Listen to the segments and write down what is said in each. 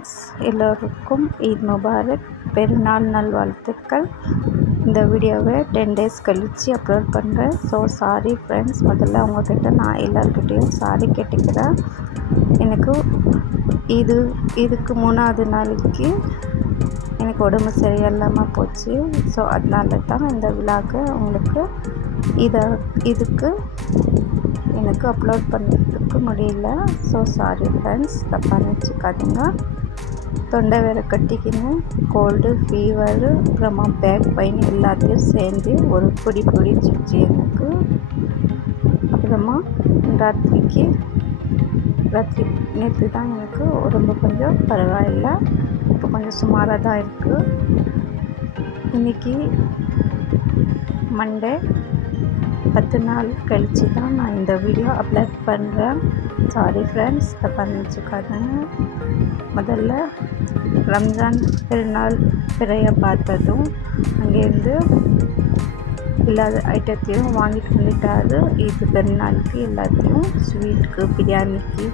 Friends, எல்லோருக்கும் Eid Mubarak, பெருநாள் நல்வாழ்த்துக்கள். இந்த வீடியோவை 10 days கழித்து அப்லோட் பண்ணுறேன். ஸோ சாரி ஃப்ரெண்ட்ஸ், முதல்ல உங்கள்கிட்ட நான் எல்லாருக்கிட்டேயும் சாரி கேட்டுக்கிறேன். எனக்கு இதுக்கு 3வது நாளைக்கு எனக்கு உடம்பு சரியில்லாமல் போச்சு. ஸோ அதனால தான் இந்த விழாக்கு உங்களுக்கு இதுக்கு எனக்கு அப்லோட் பண்ணுறதுக்கு முடியல. ஸோ சாரி ஃப்ரெண்ட்ஸ், தப்பாக நினச்சிக்காதீங்க. தொண்டை வேறு கட்டிக்கின்னு கோல்டு, ஃபீவரு, அப்புறமா பேக் பெயின் எல்லாத்தையும் சேர்ந்து ஒரு பிடிச்சிச்சு எனக்கு. அப்புறமா ராத்திரி நேற்று தான் எனக்கு உடம்பு கொஞ்சம் பரவாயில்ல, இப்போ கொஞ்சம் சுமாராக தான் இருக்குது. இன்றைக்கி மண்டே, 10 நாள் கழித்து தான் நான் இந்த வீடியோ அப்லோட் பண்ணுறேன். சாரி ஃப்ரெண்ட்ஸ், தப்பாக நினச்சிக்காதீங்க. முதல்ல ரம்ஜான் பெருநாள் பிறைய பார்த்ததும் அங்கேருந்து இல்லாத ஐட்டத்தையும் வாங்கிட்டு வந்துட்டாரு. இது பெருநாளுக்கு எல்லாத்தையும், ஸ்வீட்டுக்கு, பிரியாணிக்கு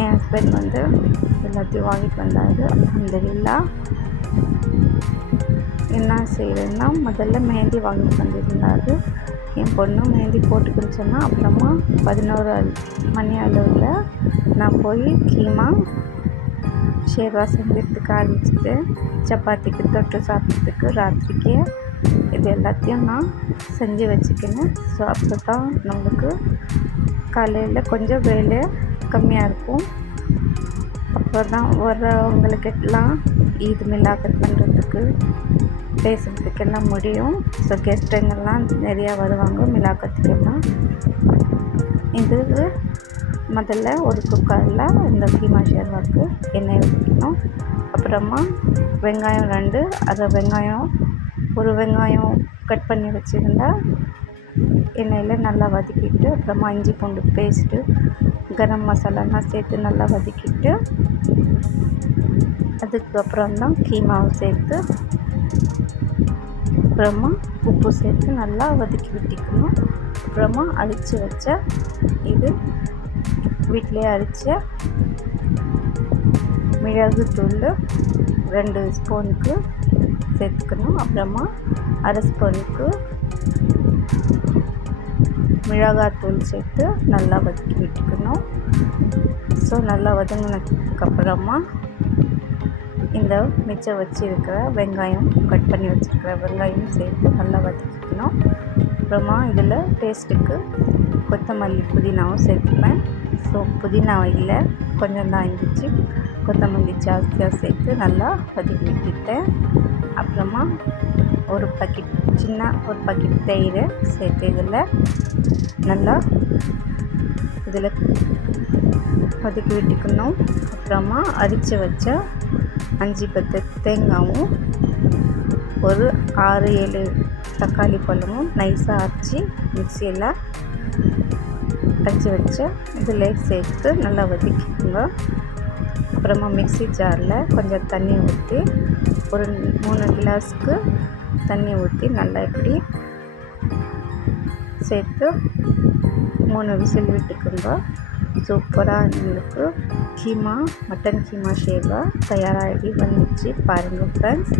என் ஹஸ்பண்ட் வந்து எல்லாத்தையும் வாங்கிட்டு வந்தார். அல்ஹம்துலில்லாஹ். என்ன செய்கிறேன்னா, முதல்ல மெஹந்தி வாங்கிட்டு வந்திருந்தார். என் பொண்ணு மெஹந்தி போட்டுக்குன்னு சொன்னால், அப்புறமா 11 மணி அளவில் நான் போய் கீமா ஷேர்வா செஞ்சுறதுக்கு ஆரம்பிச்சிட்டேன். சப்பாத்திக்கு தொட்டு சாப்பிட்றதுக்கு ராத்திரிக்கே இது எல்லாத்தையும் நான் செஞ்சு வச்சுக்கினேன். ஸோ அப்போ தான் நம்மளுக்கு காலையில் கொஞ்சம் வேலை கம்மியாக இருக்கும். அப்போ தான் வரவங்களுக்கெல்லாம் ஈத் மிலாக்கத் பண்ணுறதுக்கு, பேசுகிறதுக்கெல்லாம் முடியும். ஸோ கெஸ்ட்டுங்கெல்லாம் நிறையா வருவாங்க மிலாக்கத்துக்கெல்லாம். இது முதல்ல ஒரு குக்கரில் இந்த கீமா ஷேர்வாக்கு எண்ணெய் ஊற்றிக்கணும். அப்புறமா வெங்காயம் 2, அரை வெங்காயம், ஒரு வெங்காயம் கட் பண்ணி வச்சுருந்தா எண்ணெயில் நல்லா வதக்கிட்டு, அப்புறமா இஞ்சி பூண்டு பேஸ்ட்டு, கரம் மசாலாலாம் சேர்த்து நல்லா வதக்கிட்டு, அதுக்கப்புறம் தான் கீமாவை சேர்த்து, அப்புறமா உப்பு சேர்த்து நல்லா வதக்கி விட்டுக்கணும். அப்புறமா அரைச்சி வச்ச இது வீட்டிலே அரைச்ச மிளகுத்தூள் 2 ஸ்பூனுக்கு சேர்த்துக்கணும். அப்புறமா அரை ஸ்பூனுக்கு மிளகாத்தூள் சேர்த்து நல்லா வதக்கி விட்டுக்கணும். ஸோ நல்லா வதங்கினதுக்கப்புறமா இந்த மிச்சம் வச்சுருக்கிற வெங்காயம், கட் பண்ணி வச்சுருக்கிற வெங்காயம் சேர்த்து நல்லா வதக்கிக்கணும். அப்புறமா இதில் டேஸ்ட்டுக்கு கொத்தமல்லி, புதினாவும் சேர்த்துப்பேன். ஸோ புதினா இல்லை, கொஞ்சம் தான் இருந்துச்சு. கொத்தமல்லி ஜாஸ்தியாக சேர்த்து நல்லா வதக்கி விட்டுட்டேன். அப்புறமா ஒரு பாக்கெட் தயிர் சேர்த்து நல்லா இதில் வதக்கி விட்டுக்கணும். அப்புறமா அரிச்சு வச்ச 5-10 தேங்காயும், ஒரு 6-7 தக்காளி பழமும் நைஸாக அரைச்சி மிக்சியில் அரைச்சி வச்ச இதில் சேர்த்து நல்லா வதக்கிக்கோங்க. அப்புறமா மிக்ஸி ஜாரில் கொஞ்சம் தண்ணி ஊற்றி, ஒரு 3 கிளாஸுக்கு தண்ணி ஊற்றி நல்லா இப்படி சேர்த்து 3 விசில் விட்டுக்குங்க. சூப்பராக எங்களுக்கு மட்டன் கீமா ஷேர்வா தயாராகி வந்துச்சு. பாருங்கள் ஃப்ரெண்ட்ஸ்,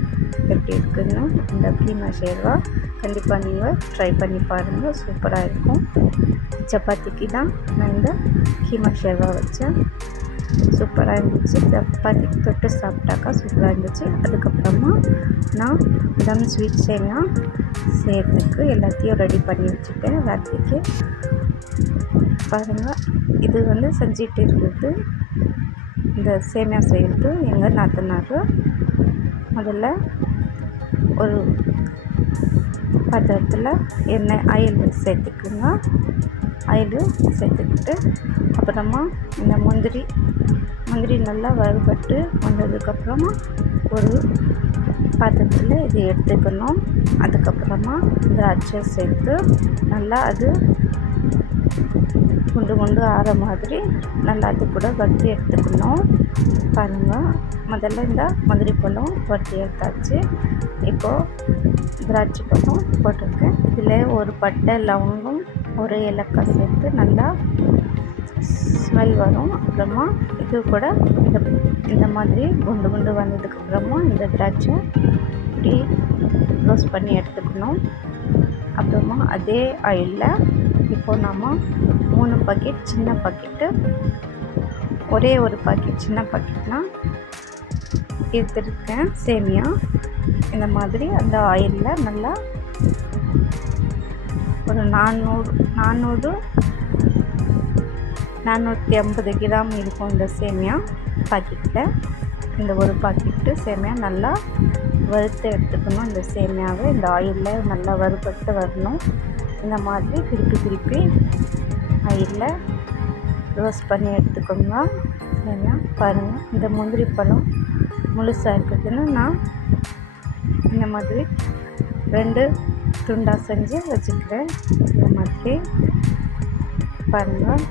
எப்படி இருக்குன்னு. இந்த கீமா ஷேர்வா கண்டிப்பாக நீங்கள் ட்ரை பண்ணி பாருங்கள், சூப்பராக இருக்கும். சப்பாத்திக்கு தான் நான் இந்த கீமா ஷேர்வா வச்சேன். சூப்பராக இருந்துச்சு. சப்பாத்திக்கு தொட்டு சாப்பிட்டாக்கா சூப்பராக இருந்துச்சு. அதுக்கப்புறமா நான் தம் ஸ்வீட் சேமியா செய்கிறதுக்கு எல்லாத்தையும் ரெடி பண்ணி வச்சுட்டேன் ராத்திரிக்கு. பாருங்கள், இது வந்து செஞ்சிட்டு இருக்குது. இந்த சேமியா செய்கிறது எங்கள் நாத்தனார். முதல்ல ஒரு பாத்திரத்தில் ஆயில் சேர்த்துக்குங்க. ஆயில் சேர்த்துக்கிட்டு, அப்புறமா இந்த முந்திரி நல்லா வறுபட்டு வந்ததுக்கப்புறமா ஒரு பாத்திரத்தில் இது எடுத்துக்கணும். அதுக்கப்புறமா திராட்சை சேர்த்து நல்லா அது குண்டு ஆற மாதிரி நல்லா அது கூட வறுத்து எடுத்துக்கணும். பாருங்கள், முதல்ல இந்த முந்திரி பழம் வறுத்து எடுத்தாச்சு. இப்போது திராட்சை பழம் போட்டிருக்கேன். இதில் ஒரு பட்டை, லவங்கம், ஒரு ஏலக்காய் சேர்த்து நல்லா ஸ்மெல் வரும். அப்புறமா இது கூட இந்த இந்த மாதிரி குண்டு குண்டு வந்ததுக்கப்புறமா இந்த திராட்சை இப்படி ரோஸ்ட் பண்ணி எடுத்துக்கணும். அப்புறமா அதே ஆயிலில் இப்போ நம்ம 3 பாக்கெட் சின்ன பாக்கெட்டு, ஒரே ஒரு பாக்கெட் சின்ன பாக்கெட்னால் எடுத்துருக்கேன் சேமியா. இந்த மாதிரி அந்த ஆயிலில் நல்லா ஒரு 450 கிராம் இருக்கும் இந்த சேமியா பாக்கெட்டில். இந்த ஒரு பாக்கெட்டு சேமியா நல்லா வறுத்து எடுத்துக்கணும். இந்த சேமியாவை இந்த ஆயிலில் நல்லா வறுபட்டு வரணும். இந்த மாதிரி திருப்பி ஆயிலில் ரோஸ்ட் பண்ணி எடுத்துக்கோங்க சேமியா. பாருங்கள், இந்த முந்திரி பழம் முழுசாக இருக்குதுன்னு நான் இந்த மாதிரி 2 துண்டாக செஞ்சு வச்சுக்கிறேன். இந்த மாதிரி பாருங்கள்,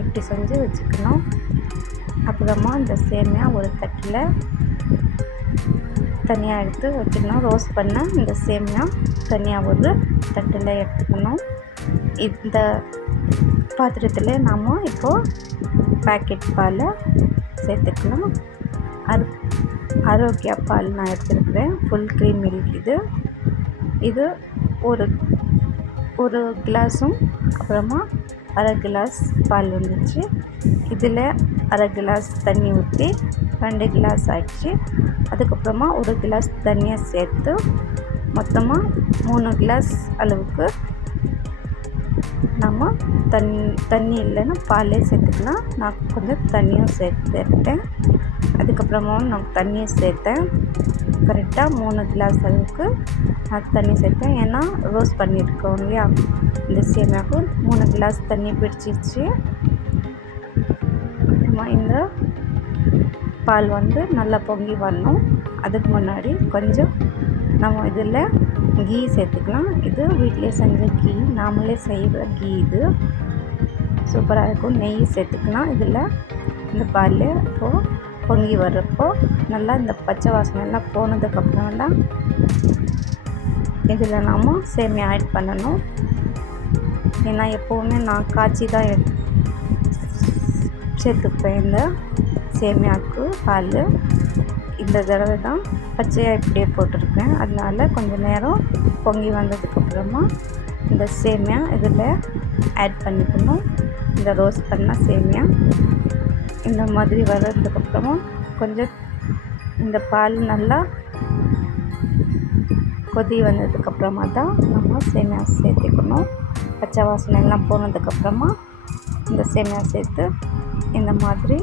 இப்படி செஞ்சு வச்சுக்கணும். அப்புறமா இந்த சேமியா ஒரு தட்டில் தனியாக எடுத்து வச்சுக்கணும். ரோஸ்ட் பண்ண இந்த சேமியா தனியாக ஒரு தட்டில் எடுத்துக்கணும். இந்த பாத்திரத்தில் நாம் இப்போது பேக்கெட் பாலை சேர்த்துக்கலாம். ஆரோக்கியா பால் நான் எடுத்துருக்கிறேன், ஃபுல் க்ரீம் மில்க். இது ஒரு கிளாஸும் அப்புறமா அரை கிளாஸ் பால் வந்துச்சு. இதில் அரை கிளாஸ் தண்ணி ஊற்றி 2 கிளாஸ் ஆயிடுச்சு. அதுக்கப்புறமா 1 கிளாஸ் தண்ணியை சேர்த்து மொத்தமாக 3 கிளாஸ் அளவுக்கு நம்ம தண்ணி இல்லைன்னா பாலே சேர்த்துக்கலாம். நான் கொஞ்சம் தண்ணியும் சேர்த்துட்டேன். அதுக்கப்புறமா நான் தண்ணியை சேர்த்தேன். கரெக்டாக 3 கிளாஸ் அளவுக்கு நான் தண்ணி சேர்த்தேன். ஏன்னா ரோஸ்ட் பண்ணியிருக்கோம் இல்லையா, இந்த சேமியாவுக்கு 3 கிளாஸ் தண்ணி பிடிச்சிச்சு. அப்புறமா இந்த பால் நல்லா பொங்கி வரணும். அதுக்கு முன்னாடி கொஞ்சம் நம்ம இதில் கீ சேர்த்துக்கலாம். இது வீட்டிலே செஞ்ச கீ, நாமளே செய்கிற கீ. இது சூப்பராக இருக்கும். நெய் சேர்த்துக்கலாம் இதில். இந்த பால் இப்போது பொங்கி வர்றப்போ நல்லா இந்த பச்சை வாசனைலாம் போனதுக்கப்புறம் தான் இதில் நாம் சேமியா ஆட் பண்ணணும். ஏன்னா எப்போவுமே நான் காய்ச்சி தான் சேர்த்துப்பேன் இந்த சேமியாவுக்கு பால். இந்த தடவை தான் பச்சையாக இப்படியே போட்டிருக்கேன். அதனால் கொஞ்சம் நேரம் பொங்கி வந்ததுக்கப்புறமா இந்த சேமியா இதில் ஆட் பண்ணிக்கணும். இந்த ரோஸ்ட் பண்ண சேமியா இந்த மாதிரி வர்றதுக்கப்புறமா கொஞ்சம் இந்த பால் நல்லா கொதி வந்ததுக்கப்புறமா தான் நம்ம சேமியா சேர்த்துக்கணும். பச்சை வாசனை எல்லாம் போனதுக்கப்புறமா இந்த சேமியா சேர்த்து இந்த மாதிரி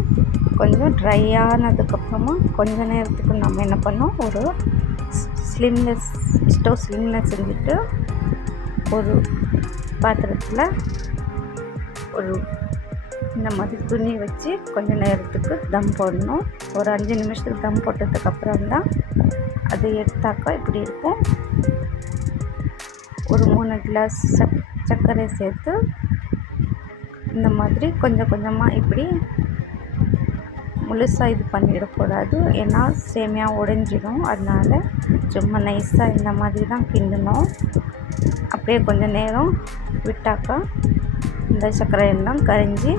கொஞ்சம் ட்ரை ஆனதுக்கப்புறமா கொஞ்ச நேரத்துக்கு நம்ம என்ன பண்ணோம், ஒரு ஸ்டவ் ஸ்லிம்மில் செஞ்சுட்டு ஒரு பாத்திரத்தில் ஒரு இந்த மாதிரி துணி வச்சு கொஞ்சம் நேரத்துக்கு தம் போடணும். ஒரு 5 நிமிஷத்துக்கு தம் போட்டதுக்கப்புறம் தான் அது எடுத்தாக்கா இப்படி இருக்கும். ஒரு 3 கிளாஸ் சர்க்கரை சேர்த்து இந்த மாதிரி கொஞ்சம் கொஞ்சமாக இப்படி முழுசாக இது பண்ணிடக்கூடாது, ஏன்னா சேமியா உடைஞ்சிடும். அதனால் சும்மா நைஸாக இந்த மாதிரி தான் கிண்டணும். அப்படியே கொஞ்சம் நேரம் விட்டாக்கா இந்த சர்க்கரை எல்லாம் கரைஞ்சி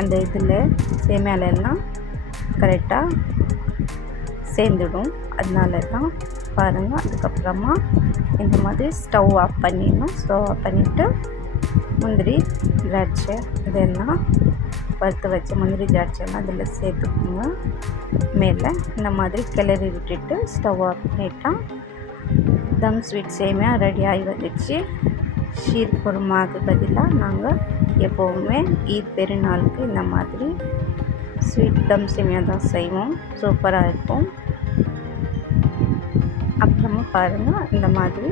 அந்த இதில் சேமியாலெல்லாம் கரெக்டாக சேர்ந்துடும். அதனால தான் பாருங்கள். அதுக்கப்புறமா இந்த மாதிரி ஸ்டவ் ஆஃப் பண்ணிடணும். ஸ்டவ் ஆஃப் பண்ணிவிட்டு முந்திரி திராட்சை இதெல்லாம் வறுத்து வச்ச முந்திரி திராட்சைலாம் அதில் சேர்த்துக்கோங்க. மேலே இந்த மாதிரி கிளறி விட்டுட்டு ஸ்டவ் ஆஃப் பண்ணிட்டால் தம் ஸ்வீட் சேமியா ரெடி ஆகி வந்துடுச்சு. ஷீர் குருமாவுக்கு பதிலாக நாங்கள் எப்போவுமே ஈத் பெருநாளுக்கு இந்த மாதிரி ஸ்வீட் தம் சேமியா தான் செய்வோம். சூப்பராக இருக்கும். அப்புறமா பாருங்கள், இந்த மாதிரி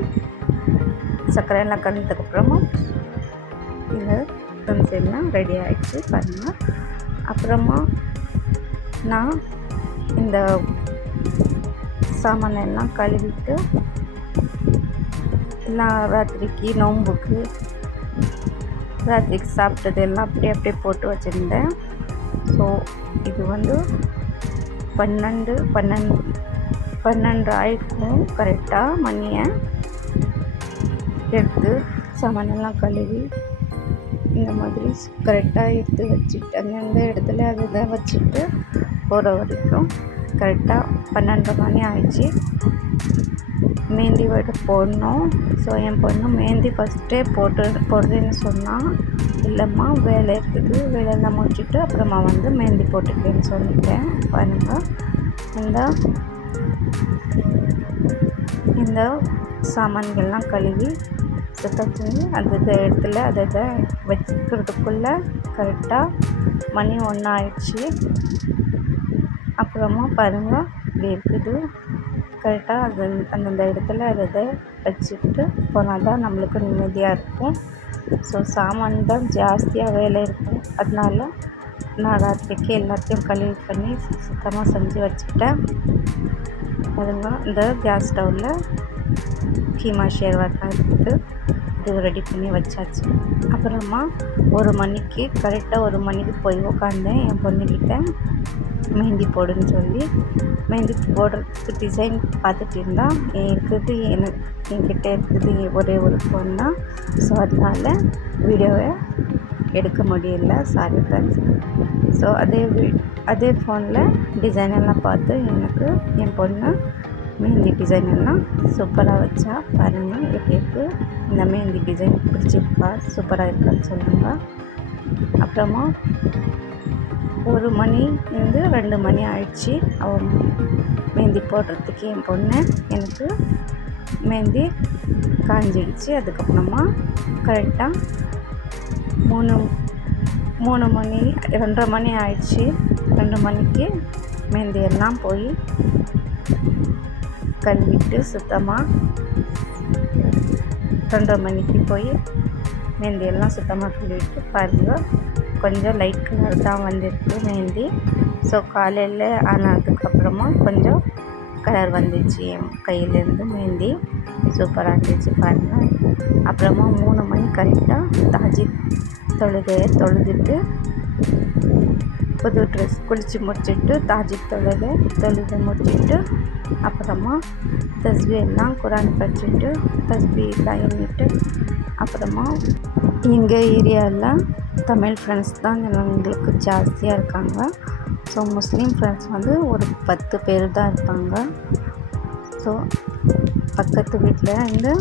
சர்க்கரையெல்லாம் கலந்ததுக்கப்புறமா இந்த தம் சேமியா ரெடி ஆகிடுச்சு பாருங்கள். அப்புறமா நான் இந்த சாமானெல்லாம் கழுவிட்டு எல்லாம் ராத்திரிக்கு நோம்புக்கு ராத்திரிக்கு சாப்பிட்டது எல்லாம் அப்படியே போட்டு வச்சுருந்தேன். ஸோ இது 12 ஆயிருக்கும் கரெக்டாக மணியை. எடுத்து சாமானெல்லாம் கழுவி இந்த மாதிரி கரெக்டாக எடுத்து வச்சுட்டு அந்தந்த இடத்துல அதை வச்சுட்டு போகிற வரைக்கும் கரெக்டாக 12 மணி ஆயிடுச்சு. மெஹந்தி போடணும். ஸோ என் பொண்ணு மெஹந்தி ஃபஸ்ட்டே போடுறேன்னு சொன்னால், இல்லைம்மா வேலை இருக்குது, வேலையெல்லாம் முடிச்சுட்டு அப்புறமா வந்து மெஹந்தி போட்டுக்கிறேன்னு சொல்லிட்டேன். பாருங்கள், இந்த சாமான்கள்லாம் கழுவி சுத்தம் செஞ்சு அந்த இடத்துல அதை வச்சுக்கிறதுக்குள்ளே கரெக்டாக மணி 1 ஆயிடுச்சு. அப்புறமா பாருங்கள், இப்படி இருக்குது. கரெக்டாக அந்தந்த இடத்துல அதை வச்சுக்கிட்டு போனால் தான் நம்மளுக்கு நிம்மதியாக இருக்கும். ஸோ சாமான் தான் ஜாஸ்தியாக வேலை இருக்கும். அதனால நான் ராத்திரிக்கு எல்லாத்தையும் கழுவி பண்ணி சுத்தமாக செஞ்சு வச்சுக்கிட்டேன். பாருங்க, இந்த கேஸ் ஸ்டவ்வில் கீமா ஷேர்வா இருக்குது, இது ரெடி பண்ணி வச்சாச்சு. அப்புறமா 1 மணிக்கு கரெக்டாக 1 மணிக்கு போய் உட்காந்தேன் என் பொண்ணுக்கிட்ட மெஹந்தி போடுன்னு சொல்லி. மெஹந்தி போடுறதுக்கு டிசைன் பார்த்துட்டு இருந்தால் என்கிட்ட இருக்குது ஒரே ஒரு ஃபோன் தான். ஸோ அதனால் வீடியோவை எடுக்க முடியல, சாரி ஃப்ரெண்ட்ஸ். ஸோ அதே ஃபோனில் டிசைனெல்லாம் பார்த்து எனக்கு என் பொண்ணு மெஹந்தி டிசைனெல்லாம் சூப்பராக வச்சா. பாருங்கள் எப்படி இருக்குது, இந்த மெஹந்தி டிசைன் பிடிச்சிருக்கா, சூப்பராக இருக்கான்னு சொல்லுங்கள். அப்புறமா 1 மணிலேருந்து 2 மணி ஆயிடுச்சு அவன் மெஹந்தி போடுறதுக்கு. என் பொண்ணு எனக்கு மெஹந்தி காஞ்சிடுச்சு. அதுக்கப்புறமா கரெக்டாக 3 மணி 2:30 மணி ஆயிடுச்சு. 2 மணிக்கு மெஹந்தி எல்லாம் போய் கழுவிட்டு சுத்தமாக 2:30 மணிக்கு போய் மெஹந்தி எல்லாம் சுத்தமாக கழுவிட்டு பாருங்கள், கொஞ்சம் லைட் கலர் தான் வந்திருக்கு மெஹந்தி. ஸோ காலையில் ஆனதுக்கப்புறமா கொஞ்சம் கலர் வந்துச்சு என் கையிலேருந்து. மெஹந்தி சூப்பராக இருந்துச்சு பாருங்கள். அப்புறமா 3 மணி கரெக்டாக தாஜித் தொழுகையை தொழுதுட்டு புது ட்ரெஸ் குளித்து முடிச்சுட்டு தாஜித் தொழுது முடிச்சுட்டு அப்புறமா தஸ்பீ எல்லாம் குரான் படிச்சுட்டு தஸ்பீ எல்லாம் எண்ணிட்டு அப்புறமா எங்கள் ஏரியாவில் தமிழ் ஃப்ரெண்ட்ஸ் தான் எங்களுக்கு ஜாஸ்தியாக இருக்காங்க. ஸோ முஸ்லீம் ஃப்ரெண்ட்ஸ் வந்து ஒரு 10 பேர் தான் இருப்பாங்க. ஸோ பக்கத்து வீட்டில் இருந்து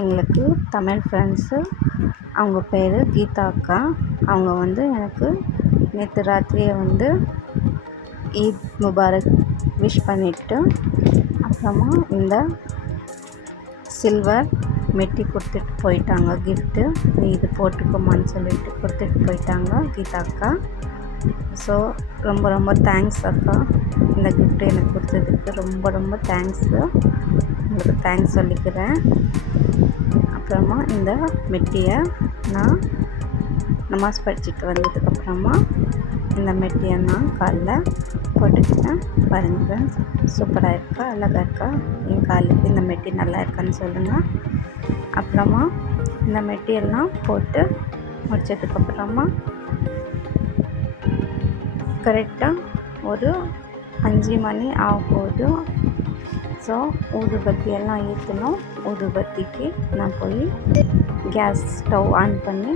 எங்களுக்கு தமிழ் ஃப்ரெண்ட்ஸு, அவங்க பேர் கீதா அக்கா. அவங்க வந்து எனக்கு நேற்று ராத்திரியை வந்து ஈத் முபாரக் விஷ் பண்ணிவிட்டு அப்புறமா இந்த சில்வர் மெட்டி கொடுத்துட்டு போயிட்டாங்க கிஃப்ட்டு. நீ இது போட்டுக்கோமான்னு சொல்லிட்டு கொடுத்துட்டு போயிட்டாங்க கீதா அக்கா. ஸோ ரொம்ப ரொம்ப தேங்க்ஸ் அக்கா, இந்த கிஃப்ட்டு எனக்கு கொடுத்ததுக்கு ரொம்ப ரொம்ப தேங்க்ஸு. உங்களுக்கு தேங்க்ஸ் சொல்லிக்கிறேன். அப்புறமா இந்த மெட்டியை நான் நமாஸ் படிச்சுட்டு வந்ததுக்கப்புறமா இந்த மெட்டியை நான் காலில் போட்டுக்கிட்டேன். பாருங்கள் ஃப்ரெண்ட்ஸ், சூப்பராக இருக்கா, அழகாக இருக்கா? என் காலுக்கு இந்த மெட்டி நல்லா இருக்கான்னு சொல்லுங்கள். அப்புறமா இந்த மெட்டியெல்லாம் போட்டு முடிச்சதுக்கப்புறமா கரெக்டாக ஒரு 5 மணி ஆகும்போது ஸோ ஊதுபத்தியெல்லாம் ஏற்றணும். ஊதுபத்திக்கு நான் போய் கேஸ் ஸ்டவ் ஆன் பண்ணி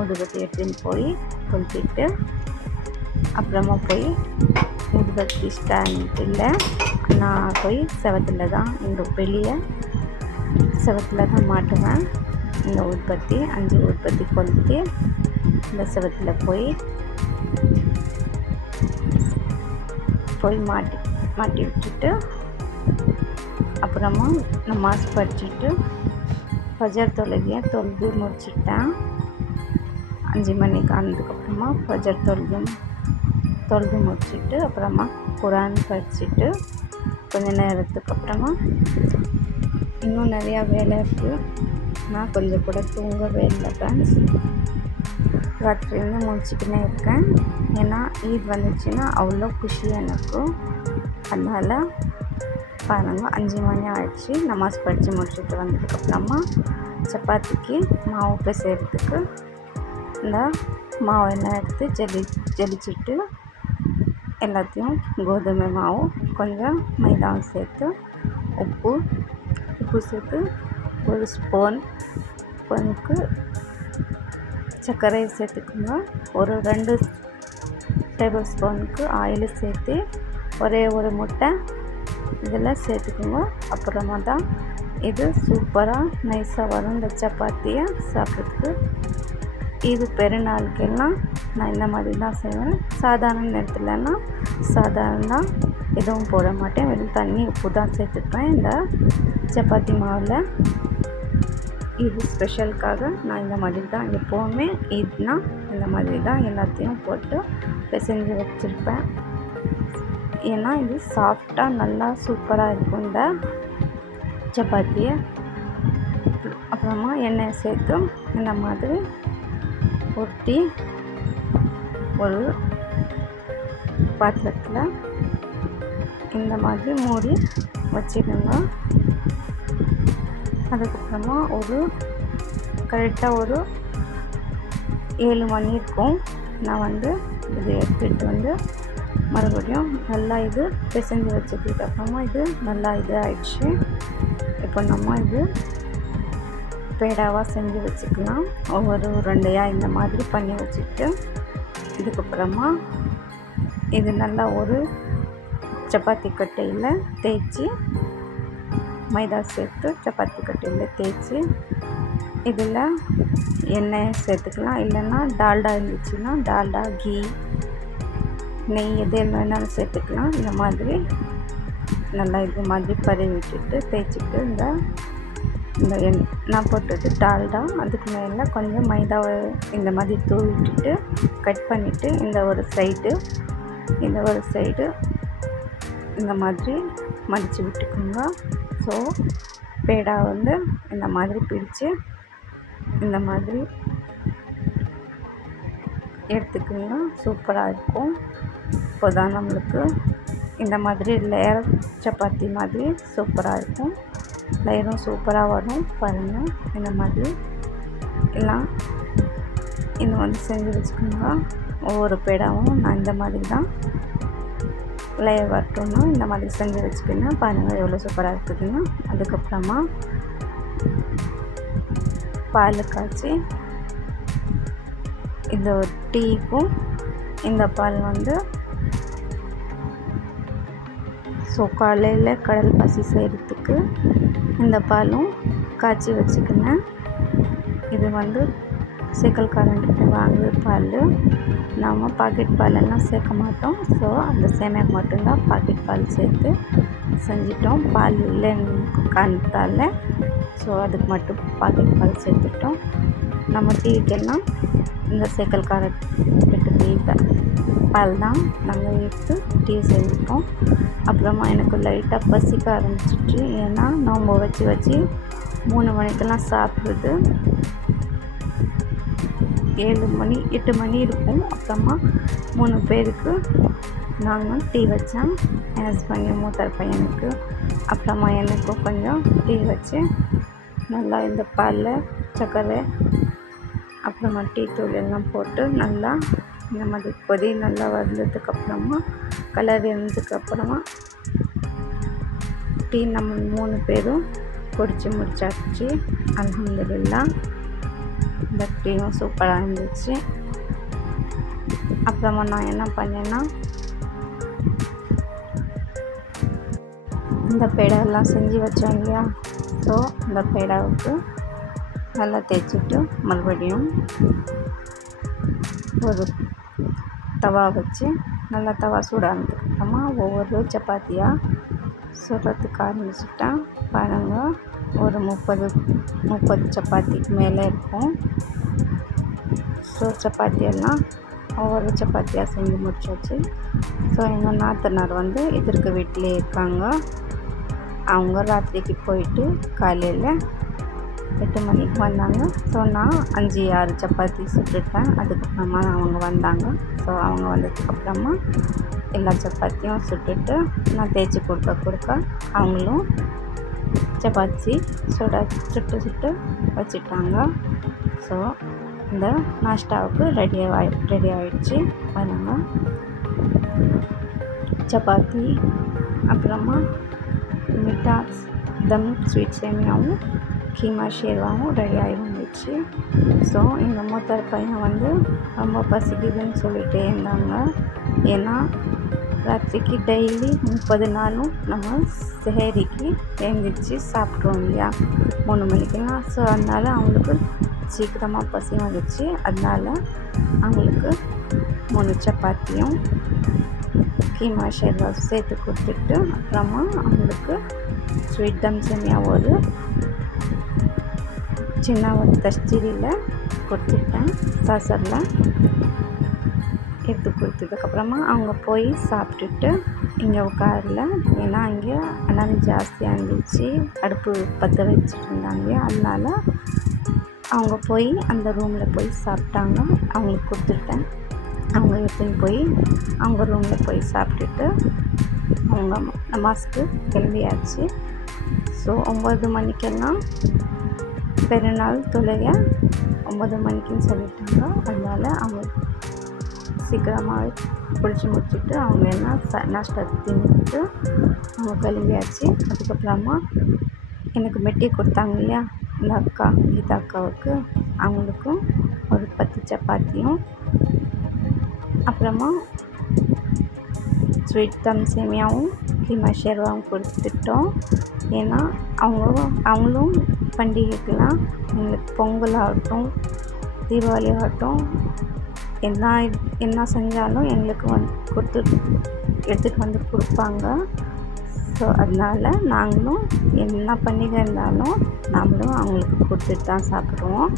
ஊதுபத்தி எடுத்துன்னு போய் கொளுத்திட்டு அப்புறமா போய் ஊதுபத்தி ஸ்டாண்டில் நான் போய் செவத்தில் தான், இந்த வெளியே செவத்தில் தான் மாட்டுவேன். இந்த ஊதுபத்தி 5 ஊதுபத்தி கொளுத்தி இந்த செவத்தில் போய் மாட்டி விட்டுட்டு அப்புறமா நமாஸ் படிச்சுட்டு ஃபஜர் தொழுகையை தொழுது முடிச்சிட்டேன். 5 மணிக்கு ஆனதுக்கப்புறமா ஃபஜர் தொழுது முடிச்சுட்டு அப்புறமா குரான் படிச்சுட்டு கொஞ்ச நேரத்துக்கு அப்புறமா இன்னும் நிறையா வேலை இருக்குது. நான் கொஞ்சம் கூட தூங்கவே இல்லை ஃப்ரெண்ட்ஸ். ராத்திரிலேருந்து முடிச்சுக்கினே இருக்கேன். ஏன்னா ஈத் வந்துச்சுன்னா அவ்வளோ குஷி எனக்கு. அதனால் பாருங்கள், 5 மணி ஆயிடுச்சு. நமாஸ் படித்து முடிச்சுட்டு வந்ததுக்கப்புறமா சப்பாத்திக்கு மாவு பிசைறதுக்கு இந்த மாவெல்லாம் எடுத்து ஜலிச்சுட்டு எல்லாத்தையும் கோதுமை மாவு கொஞ்சம் மைதாவும் சேர்த்து உப்பு சேர்த்து ஒரு ஸ்பூன் சர்க்கரையை சேர்த்துக்கோங்க. ஒரு 2 டேபிள் ஸ்பூனுக்கு ஆயில் சேர்த்து ஒரே ஒரு முட்டை இதில் சேர்த்துக்குங்க. அப்புறமா தான் இது சூப்பராக நைஸாக வரும் இந்த சப்பாத்தியை சாப்பிட்றதுக்கு. இது பெருநாளுக்கெல்லாம் நான் இந்த மாதிரி தான் செய்வேன். சாதாரண நேரத்துலனா சாதாரண எதுவும் போட மாட்டேன், வெறும் தண்ணி உப்பு தான் சேர்த்துப்பேன் இந்த சப்பாத்தி மாவில். இது ஸ்பெஷலுக்காக நான் இந்த மாதிரி தான் எப்போவுமே இதுனா இந்த மாதிரி தான் எல்லாத்தையும் போட்டு பிசைஞ்சு வச்சுருப்பேன். ஏன்னா இது சாஃப்டாக நல்லா சூப்பராக இருக்கும் இந்த சப்பாத்தியை. அப்புறமா எண்ணெய் சேர்த்து இந்த மாதிரி ஊற்றி ஒரு பாத்திரத்தில் இந்த மாதிரி மூடி வச்சிடுங்க. அதுக்கப்புறமா கரெக்டாக ஒரு 7 மணி இருக்கும். நான் இதை எடுத்துகிட்டு மறுபடியும் நல்லா இது பிசைஞ்சு வச்சதுக்கு அப்புறமா இது நல்லா ஆயிடுச்சு. இப்போ நம்ம இது பேடாவாக செஞ்சு வச்சுக்கலாம். ஒவ்வொரு உருண்டையாக இந்த மாதிரி பண்ணி வச்சுட்டு இதுக்கப்புறமா இது நல்லா ஒரு சப்பாத்தி கட்டையில் தேய்ச்சி மைதா சேர்த்து சப்பாத்தி கட்டையில் தேய்ச்சி இதில் எண்ணெய் சேர்த்துக்கலாம். இல்லைன்னா டால்டா இருந்துச்சுன்னா டால்டா, கீ, நெய் எது வேணாலும் சேர்த்துக்கலாம். இந்த மாதிரி நல்லா இது மாதிரி பரவி விட்டுட்டு தேய்ச்சிட்டு இந்த நான் போட்டது டால்டா, அதுக்கு மேலே கொஞ்சம் மைதாவை இந்த மாதிரி தூவிட்டுட்டு கட் பண்ணிவிட்டு இந்த ஒரு சைடு இந்த மாதிரி மடித்து விட்டுக்குங்க. ஸோ பேடா இந்த மாதிரி பிரித்து இந்த மாதிரி எடுத்துக்குங்க. சூப்பராக இருக்கும். இப்போ தான் நம்மளுக்கு இந்த மாதிரி லேயர் சப்பாத்தி மாதிரி சூப்பராக இருக்கும். லேயரும் சூப்பராக வரும் பாருங்கள். இந்த மாதிரி எல்லாம் இது செஞ்சு வச்சுக்கோங்க. ஒவ்வொரு பேடாவும் நான் இந்த மாதிரி தான் லேயர் வரட்டும்னா இந்த மாதிரி செஞ்சு வச்சுக்கணும். பாருங்கள் எவ்வளோ சூப்பராக இருக்குதுன்னு. அதுக்கப்புறமா பால் காய்ச்சி இந்த டீக்கும் இந்த பால் ஸோ காலையில் கடல் பாசி செய்கிறதுக்கு இந்த பாலும் காய்ச்சி வச்சுக்கினேன். இது சேக்கல் காரன்கிட்ட வாங்குற பால். நாம் பாக்கெட் பாலெல்லாம் சேர்க்க மாட்டோம். ஸோ அந்த சேமியாக்கு மட்டும்தான் பாக்கெட் பால் சேர்த்து செஞ்சிட்டோம். பால் இல்லைன்னு காரணத்தால் ஸோ அதுக்கு மட்டும் பாக்கெட் பால் சேர்த்துட்டோம். நம்ம டீக்கெல்லாம் இந்த சேக்கல் காரன்கிட்ட டீ பால் தான் நாங்கள் எடுத்து டீ செஞ்சுப்போம். அப்புறமா எனக்கு லைட்டாக பசிக்க ஆரம்பிச்சிட்டு, ஏன்னா நோம்பு வச்சு 3 மணிக்கெல்லாம் சாப்பிட்றது 7 மணி 8 மணி இருக்கும். அப்புறமா 3 பேருக்கு நாங்கள் டீ வச்சேன். என் ஹஸ்பண்ட் மூத்தார் பையனுக்கு, அப்புறமா எனக்கும் கொஞ்சம் டீ வச்சு நல்லா இந்த பாலில் சர்க்கரை அப்புறமா டீ தூள் எல்லாம் போட்டு நல்லா இந்த மாதிரி கொதி நல்லா வந்ததுக்கப்புறமா கலர் இருந்ததுக்கப்புறமா டீ நம்ம 3 பேரும் குடிச்சு முடிச்சாச்சு. அல்ஹம்துலில்லாஹ். இந்த டீயும் சூப்பராக இருந்துச்சு. அப்புறமா நான் என்ன பண்ணேன்னா இந்த பேடாவெல்லாம் செஞ்சு வச்சோம் இல்லையா, ஸோ இந்த பேடாவுக்கு நல்லா தேய்ச்சிட்டு மறுபடியும் ஒரு தவா வச்சு நல்லா தவா சூடானதுக்கப்புறமா ஒவ்வொரு சப்பாத்தியாக சுடுறதுக்கு ஆரம்பிச்சிட்டேன். பாருங்கள், ஒரு 30 சப்பாத்திக்கு மேலே இருக்கும். ஸோ சப்பாத்தியெல்லாம் ஒவ்வொரு சப்பாத்தியாக செஞ்சு முடிச்சாச்சு. ஸோ எங்கள் நாத்தனார் எதிர்க்க வீட்டிலே இருக்காங்க. அவங்க ராத்திரிக்கு போயிட்டு காலையில் 8 மணிக்கு வந்தாங்க. ஸோ நான் 5-6 சப்பாத்தி சுட்டுட்டேன். அதுக்கப்புறமா அவங்க வந்தாங்க. ஸோ அவங்க வந்ததுக்கப்புறமா எல்லா சப்பாத்தியும் சுட்டுட்டு நான் தேய்ச்சி கொடுக்க அவங்களும் சப்பாத்தி சுட்டு வச்சுட்டாங்க. ஸோ இந்த நாஷ்டாவுக்கு ரெடி ஆகிடுச்சு. பாருங்கள், சப்பாத்தி அப்புறமா மிட்டா தம் ஸ்வீட் சேமியாவும் கீமா ஷேர்வாவும் ரெடி ஆகி வந்துச்சு. ஸோ எங்கள் மூத்தார் பையன் ரொம்ப பசிக்குதுன்னு சொல்லிகிட்டே இருந்தாங்க. ஏன்னா ராத்திரிக்கு டெய்லி 30 நாளும் நம்ம சேரிக்கு எழுந்திரிச்சு சாப்பிட்ருவோம் இல்லையா 3 மணிக்கெல்லாம். ஸோ அதனால் அவங்களுக்கு சீக்கிரமாக பசி வந்துச்சு. அதனால் அவங்களுக்கு 3 சப்பாத்தியும் கீமா ஷெர்வா சேர்த்து கொடுத்துட்டு அப்புறமா அவங்களுக்கு ஸ்வீட் தம் சேமியா ஒரு சின்ன ஒரு தஸ்திரியில் கொடுத்துட்டேன். சாசரில் எடுத்து கொடுத்ததுக்கப்புறமா அவங்க போய் சாப்பிட்டுட்டு இங்கே உட்காரல. ஏன்னா இங்கே அனல் ஜாஸ்தியாக இருந்துச்சு, அடுப்பு பற்ற வச்சுட்டு இருந்தாங்க. அதனால் அவங்க போய் அந்த ரூமில் போய் சாப்பிட்டாங்க. அவங்களுக்கு கொடுத்துட்டேன். அவங்க எடுத்துன்னு போய் அவங்க ரூமில் போய் சாப்பிட்டுட்டு அவங்க நமாஸ்க்கு கிளம்பியாச்சு. ஸோ 9 மணிக்கெல்லாம் பெருநாள் தொழுகை 9 மணிக்குன்னு சொல்லிட்டாங்க. அதனால் அவங்க சீக்கிரமாக குளிச்சு முடிச்சுட்டு அவங்க எல்லாம் நாஷ்டா தின்னுட்டு அவங்க கிளம்பியாச்சு. அதுக்கப்புறமா எனக்கு மெட்டி கொடுத்தாங்க இல்லையா இந்த அக்கா, கீதா அக்காவுக்கு, அவங்களுக்கும் ஒரு 10 சப்பாத்தியும் அப்புறமா ஸ்வீட் தம் சேமியாவும் கீமா ஷெர்வாவும் கொடுத்துட்டோம். ஏன்னா அவங்களும் பண்டிகைக்கெலாம் எங்களுக்கு பொங்கல் ஆகட்டும், தீபாவளி ஆகட்டும், என்ன செஞ்சாலும் எங்களுக்கு எடுத்துகிட்டு வந்து கொடுப்பாங்க. ஸோ அதனால் நாங்களும் என்ன பண்டிகை இருந்தாலும் நாமளும் அவங்களுக்கு கொடுத்துட்டு தான் சாப்பிடுவோம்.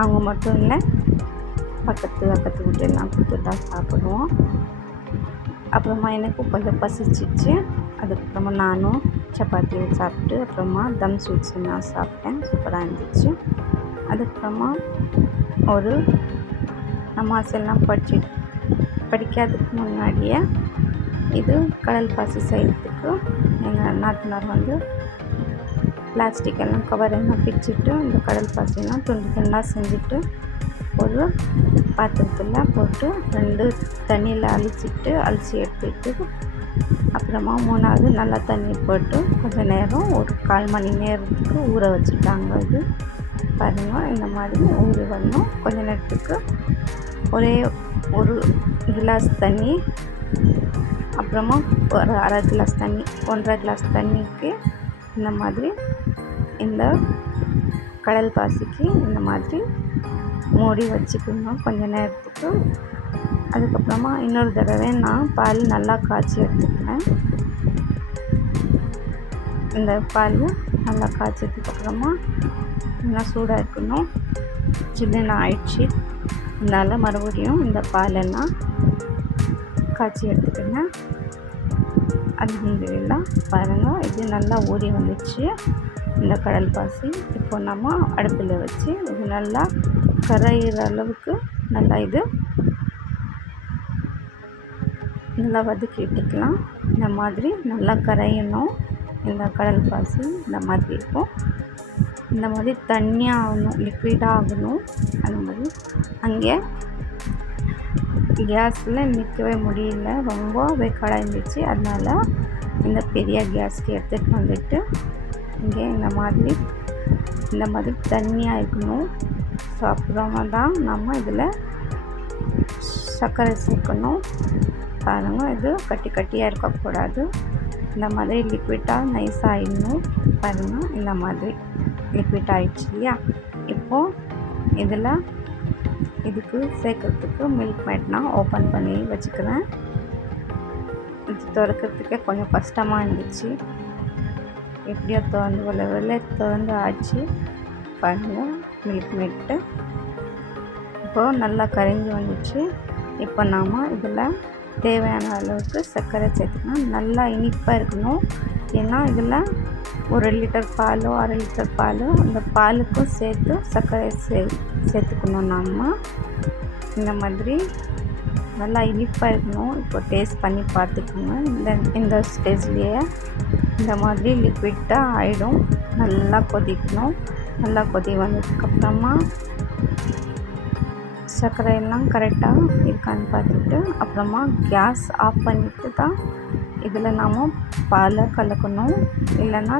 அவங்க மட்டும் இல்லை, பக்கத்து வீட்டெல்லாம் கொடுத்துட்டு தான் சாப்பிடுவோம். அப்புறமா எனக்கும் கொஞ்சம் பசிச்சிச்சு. அதுக்கப்புறமா நானும் சப்பாத்தி சாப்பிட்டு அப்புறமா தம் ஸ்வீட்ஸ் நான் சாப்பிட்டேன். சூப்பராக இருந்துச்சு. அதுக்கப்புறமா ஒரு நமாஸ் எல்லாம் படிக்காததுக்கு முன்னாடியே இது கடல் பாசி செய்கிறதுக்கு எங்கள் நாத்தனார் வந்து பிளாஸ்டிக் எல்லாம் கவர் எல்லாம் பிச்சுட்டு இந்த கடல் பாசியெல்லாம் துண்டு துண்டாக செஞ்சுட்டு ஒரு பாத்திரத்தில் போட்டு 2 தண்ணியில் அலசி எடுத்துட்டு அப்புறமா 3வது நல்லா தண்ணி போட்டு கொஞ்சம் நேரம் ஒரு 1/4 மணி நேரத்துக்கு ஊற வச்சுட்டாங்க. இது பாருங்கள், இந்த மாதிரி ஊறி வரணும். கொஞ்ச நேரத்துக்கு ஒரே ஒரு கிளாஸ் தண்ணி, அப்புறமா ஒரு 1/2 கிளாஸ் தண்ணி, 1/2 கிளாஸ் தண்ணிக்கு இந்த மாதிரி இந்த கடல் பாசிக்கு இந்த மாதிரி மூடி வச்சுக்கணும் கொஞ்ச நேரத்துக்கு. அதுக்கப்புறமா இன்னொரு தடவை நான் பால் நல்லா காய்ச்சி எடுத்துக்கிறேன். இந்த பால் நல்லா காய்ச்சதுக்கப்புறமா நல்லா சூடாக இருக்கணும். சில்லுன்னு ஆயிடுச்சு. அதனால் மறுபடியும் இந்த பாலெல்லாம் காய்ச்சி எடுத்துக்கிறேன். அல்ஹம்துலில்லாஹ் பாருங்கள், இது நல்லா ஊறி வந்துச்சு இந்த கடல் பாசி. இப்போ நம்ம அடுப்பில் வச்சு இது நல்லா கரையிற அளவுக்கு நல்லா வதக்கி விட்டுக்கலாம். இந்த மாதிரி நல்லா கரையணும். இந்த கடல் பாசி இந்த மாதிரி இருக்கும். இந்த மாதிரி தண்ணியாக ஆகணும், லிக்விடாக ஆகணும். அந்த மாதிரி அங்கே கேஸில் நிற்கவே முடியல, ரொம்ப வேக்காடாக இருந்துச்சு. அதனால் இந்த பெரிய கேஸ்க்கு எடுத்துகிட்டு வந்துட்டு இங்கே இந்த மாதிரி தண்ணியாக இருக்கணும். ஸோ அப்புறமா தான் நம்ம இதில் சர்க்கரை சேர்க்கணும். பாருங்கள், இது கட்டியாக இருக்கக்கூடாது. இந்த மாதிரி லிக்விட்டாக நைஸாக ஆகிடணும். பாருங்கள், இந்த மாதிரி லிக்விட் ஆகிடுச்சு இல்லையா. இப்போது இதுக்கு சேர்க்கறதுக்கு மில்க் மேட் நான் ஓப்பன் பண்ணி வச்சுக்கிறேன். இது திறக்கிறதுக்கே கொஞ்சம் கஷ்டமாக இருந்துச்சு. எப்படியோ திறந்து ஆச்சு. பாருங்கள், மில்க் மேட்டு இப்போது நல்லா கரைஞ்சி வந்துச்சு. இப்போ நாம் இதில் தேவையான அளவுக்கு சர்க்கரை சேர்த்துக்கணும். நல்லா இனிப்பாக இருக்கணும். ஏன்னா இதில் 1 லிட்டர் பாலோ 1/2 லிட்டர் பாலோ அந்த பாலுக்கும் சேர்த்து சர்க்கரை சேர்த்துக்கணும். நம்ம இந்த மாதிரி நல்லா இனிப்பாக இருக்கணும். இப்போ டேஸ்ட் பண்ணி பார்த்துக்கோங்க. இந்த ஸ்டேஜ்லேயே இந்த மாதிரி லிக்விட்டாக ஆகிடும். நல்லா கொதிக்கணும். நல்லா கொதி வந்ததுக்கப்புறமா சர்க்கரையெல்லாம் கரெக்டாக இருக்கான்னு பார்த்துட்டு அப்புறமா கேஸ் ஆஃப் பண்ணிவிட்டு தான் இதில் நாம் பாலை கலக்கணும். இல்லைன்னா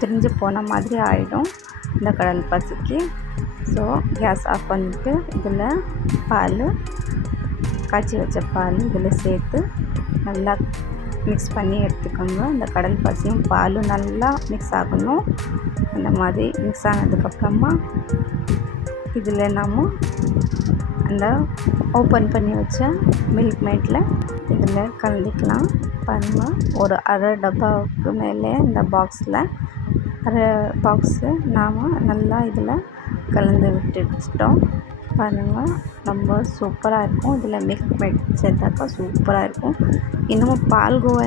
திரிஞ்சு போன மாதிரி ஆகிடும் இந்த கடல் பாசிக்கு. ஸோ கேஸ் ஆஃப் பண்ணிவிட்டு இதில் பால் காய்ச்சி வச்ச பால் இதில் சேர்த்து நல்லா மிக்ஸ் பண்ணி எடுத்துக்கோங்க. இந்த கடல் பாசியும் பாலும் நல்லா மிக்ஸ் ஆகணும். இந்த மாதிரி மிக்ஸ் ஆனதுக்கப்புறமா இதில் நம்ம அந்த ஓப்பன் பண்ணி வச்ச மில்க் மேட்டில் இதில் கலந்துக்கலாம். பாருங்கள், ஒரு அரை டப்பாவுக்கு மேலே இந்த பாக்ஸில் அரை பாக்ஸு நாம் நல்லா இதில் கலந்து விட்டுட்டோம். பாருங்கள், ரொம்ப சூப்பராக இருக்கும். இதில் மில்க் மேட் சேர்த்தாக்கா சூப்பராக இருக்கும். இன்னமும் பால்கோவா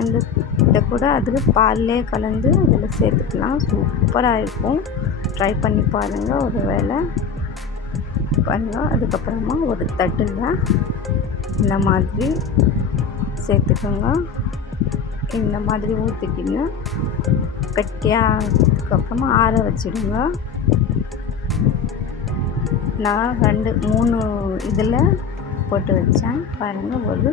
இதை கூட அதில் பால்லே கலந்து இதில் சேர்த்துக்கலாம். சூப்பராக இருக்கும். ட்ரை பண்ணி பாருங்கள் ஒரு வேளை. பாருங்கள், அதுக்கப்புறமா ஒரு தட்டில் இந்த மாதிரி சேர்த்துக்கோங்க. இந்த மாதிரி ஊற்றிக்கிங்க. கட்டியானதுக்கப்புறமா ஆற வச்சுடுங்க. நான் 2-3 இதில் போட்டு வச்சேன். பாருங்கள், ஒரு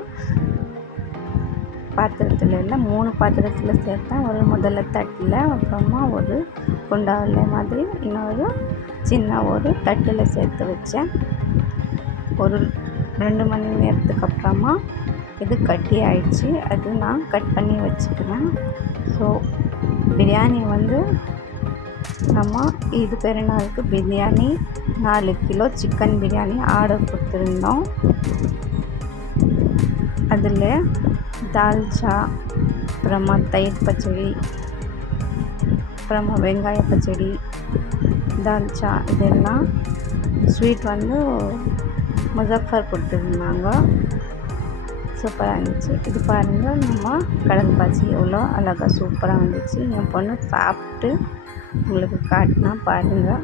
பாத்திரத்தில் இல்லை 3 பாத்திரத்தில் சேர்த்தேன். ஒரு முதல்ல தட்டில், அப்புறமா ஒரு குண்டாவில் மாதிரி இன்னொரு சின்ன ஒரு தட்டில் சேர்த்து வச்சேன். ஒரு 2 மணி நேரத்துக்கு அப்புறமா இது கட்டி ஆயிடுச்சு. அது நான் கட் பண்ணி வச்சுக்கிறேன். ஸோ பிரியாணி வந்து நம்ம இது பெருநாளுக்கு biryani 4 kilo chicken biryani order கொடுத்துருந்தோம். அதில் தால்ச்சா, அப்புறமா தயிர் பச்சடி, அப்புறமா வெங்காய பச்சடி, தால்ச்சா இதெல்லாம் ஸ்வீட் வந்து முசஃபர் கொடுத்துருந்தாங்க. சூப்பராக இருந்துச்சு. இது பாருங்கள், நம்ம கடல் பாசி எவ்வளோ அழகாக சூப்பராக வந்துச்சு. என் பொண்ணு சாப்பிட்டு உங்களுக்கு காட்டினா பாருங்கள்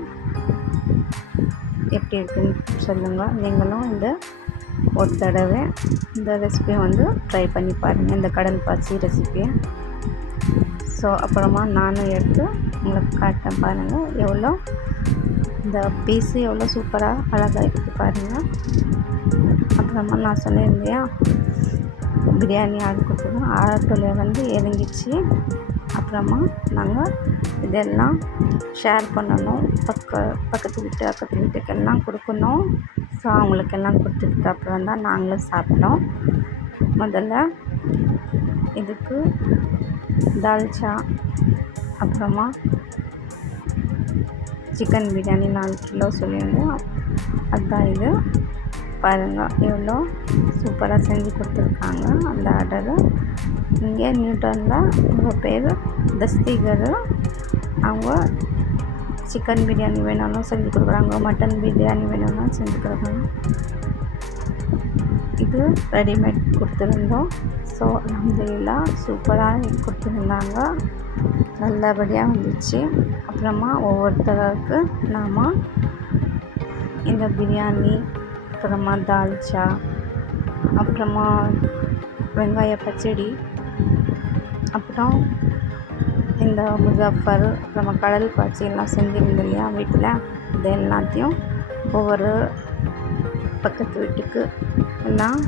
எப்படி இருக்குன்னு சொல்லுங்கள். நீங்களும் இந்த ஒரு தடவை இந்த ரெசிபியை வந்து ட்ரை பண்ணி பாருங்கள், இந்த கடல் பாசி ரெசிபியை. ஸோ அப்புறமா நானும் எடுத்து உங்களுக்கு காட்டேன். பாருங்கள் எவ்வளோ இந்த பீஸு எவ்வளோ சூப்பராக அழகாக இருக்குது பாருங்கள். அப்புறமா நான் சொன்னேன் இல்லையா, பிரியாணி ஆர்டர் கொடுத்துருவோம். ஆட்டோவில் வந்து இறங்கிச்சு. அப்புறமா நாங்கள் இதெல்லாம் ஷேர் பண்ணணும். பக்கத்து வீட்டுக்கெல்லாம் கொடுக்கணும். ஸோ அவங்களுக்கெல்லாம் கொடுத்துட்டு அப்புறம் தான் நாங்களும் சாப்பிட்டோம். முதல்ல இதுக்கு தால்ச்சா, அப்புறமா சிக்கன் பிரியாணி 4 கிலோ சொல்லியிருந்தோம். அதுதான் இது. பாருங்கள் எவ்வளோ சூப்பராக செஞ்சு கொடுத்துருக்காங்க அந்த ஆர்டரு. இங்கே நியூட்டனில் உங்கள் பேர் தஸ்திகர். அவங்க சிக்கன் பிரியாணி வேணும்னா செஞ்சு கொடுக்குறாங்க, மட்டன் பிரியாணி வேணும்னா செஞ்சு கொடுக்குறாங்க. இது ரெடிமேட் கொடுத்துருந்தோம். ஸோ அல்ஹம்துலில்லாஹ் சூப்பராக கொடுத்துருந்தாங்க, நல்லபடியாக வந்துச்சு. அப்புறமா ஒவ்வொருத்தருக்கு நாம் இந்த பிரியாணி, அப்புறமா தால்ச்சா, அப்புறமா வெங்காய பச்சடி, அப்புறம் இந்த முசஃபர், அப்புறமா கடல் பாச்சி எல்லாம் செஞ்சுருந்தோம் இல்லையா வீட்டில், இது எல்லாத்தையும் ஒவ்வொரு பக்கத்து வீட்டுக்கு எல்லாம்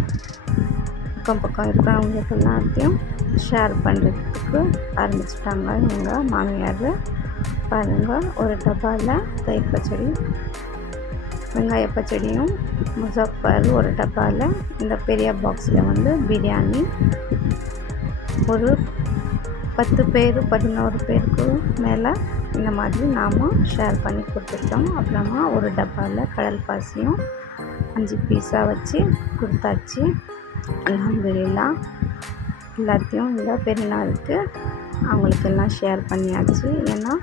பக்கம் இருக்கிறவங்களுக்கு எல்லாத்தையும் ஷேர் பண்ணுறதுக்கு ஆரம்பிச்சிட்டாங்க எங்கள் மாமியார். பாருங்கள், ஒரு டப்பாவில் தயிர் பச்சடி, வெங்காய பச்சடியும் முசஃபர் ஒரு டப்பாவில், இந்த பெரிய பாக்ஸில் வந்து பிரியாணி ஒரு 10 பேர் 11 பேருக்கு மேலே இந்த மாதிரி நாம் ஷேர் பண்ணி கொடுத்துட்டோம். அப்புறமா ஒரு டப்பாவில் கடல் பாசியும் 5 பீஸாக வச்சு கொடுத்தாச்சு. அல்ஹம்துலில்லாஹ் எல்லாத்தையும் இந்த பெருநாளுக்கு அவங்களுக்கெல்லாம் ஷேர் பண்ணியாச்சு. ஏன்னா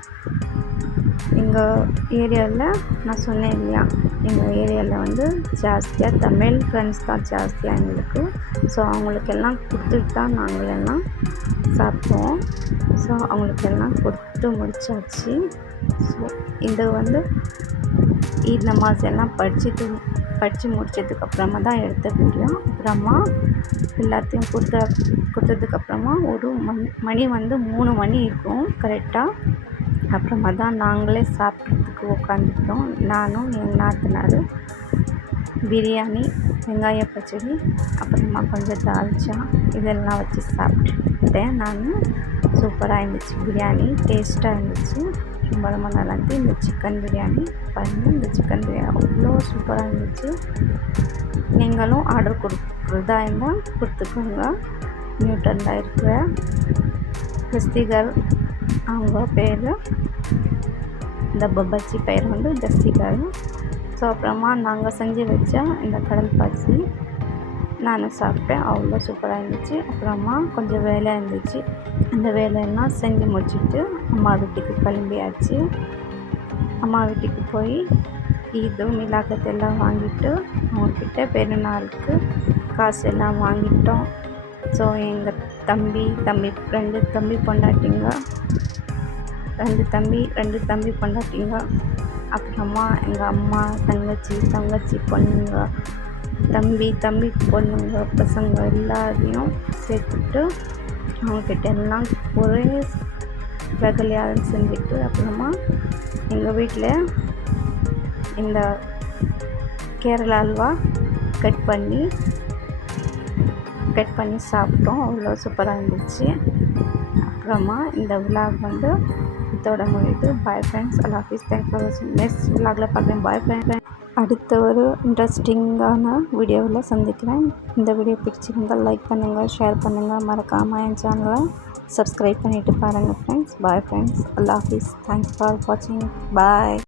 எங்கள் ஏரியாவில் நான் சொன்னேன் இல்லையா, எங்கள் ஏரியாவில் வந்து ஜாஸ்தியாக தமிழ் ஃப்ரெண்ட்ஸ் தான் ஜாஸ்தியாக எங்களுக்கு. ஸோ அவங்களுக்கெல்லாம் கொடுத்துட்டு தான் நாங்களெல்லாம் சாப்பிடுவோம். ஸோ அவங்களுக்கெல்லாம் கொடுத்து முடிச்சாச்சு. ஸோ இது வந்து ஈத் நமாஸ் எல்லாம் படித்து முடிச்சதுக்கப்புறமா தான் எடுத்த வீடியோ. அப்புறமா எல்லாத்தையும் கொடுத்ததுக்கப்புறமா ஒரு மணி வந்து 3 மணி இருக்கும் கரெக்டாக. அப்புறமா தான் நாங்களே சாப்பிட்றதுக்கு உட்காந்துட்டோம். நானும் என் நாத்தனார் பிரியாணி, வெங்காய பச்சடி, அப்புறமா கொஞ்சம் தால்ச்சா இதெல்லாம் வச்சு சாப்பிட்டுட்டேன். நான் சூப்பராக இருந்துச்சு, பிரியாணி டேஸ்ட்டாக இருந்துச்சு. ரொம்ப ரொம்ப நல்லா இருந்துச்சு. இந்த சிக்கன் பிரியாணி பாருங்கள், இந்த சிக்கன் பிரியாணி அவ்வளோ சூப்பராக இருந்துச்சு. நீங்களும் ஆர்டர் கொடுக்குறதா இருந்தால் கொடுத்துக்கோங்க. நியூட்டனில் இருக்கிற ஜஸ்திகர் அவங்க பேர், இந்த பஜ்ஜி பேர் வந்து ஜஸ்திகர். ஸோ அப்புறமா நாங்கள் செஞ்சு வச்ச இந்த கடல் பாசி நான் சாப்பிட்டேன், அவ்வளோ சூப்பராக இருந்துச்சு. அப்புறமா கொஞ்சம் வேலை இருந்துச்சு, அந்த வேலையெல்லாம் செஞ்சு முடிச்சுட்டு அம்மா வீட்டுக்கு கிளம்பியாச்சு. அம்மா வீட்டுக்கு போய் ஈது மிலாக்கத் எல்லாம் வாங்கிட்டு அவங்கக்கிட்ட பெருநாளுக்கு காசு எல்லாம் வாங்கிட்டோம். ஸோ எங்கள் ரெண்டு தம்பி பொண்டாட்டிங்க, அப்புறமா எங்கள் அம்மா தங்கச்சி பொண்ணுங்க, தம்பி பொண்ணுங்க, பசங்க எல்லாரையும் சேர்த்துட்டு அவங்கக்கிட்ட எல்லாம் ஒரே ரகலையாக செஞ்சுட்டு அப்புறமா எங்கள் வீட்டில் இந்த கேரளா அல்வா கட் பண்ணி சாப்பிட்டோம், அவ்வளோ சூப்பராக இருந்துச்சு. அப்புறமா இந்த விலாக் வந்து இதோட முடியுது. Bye friends, Allah Hafiz, thanks for வாட்சிங். நெக்ஸ்ட் விலாகில் பார்க்குறேன். Bye friends. அடுத்த ஒரு இன்ட்ரெஸ்டிங்கான வீடியோவில் சந்திக்கிறேன். இந்த வீடியோ பிடிச்சிருந்தால் லைக் பண்ணுங்கள், ஷேர் பண்ணுங்கள், மறக்காமல் என் சேனலை சப்ஸ்கிரைப் பண்ணிவிட்டு பாருங்கள் friends. Bye friends, Allah Hafiz, thanks for வாட்சிங். பாய்.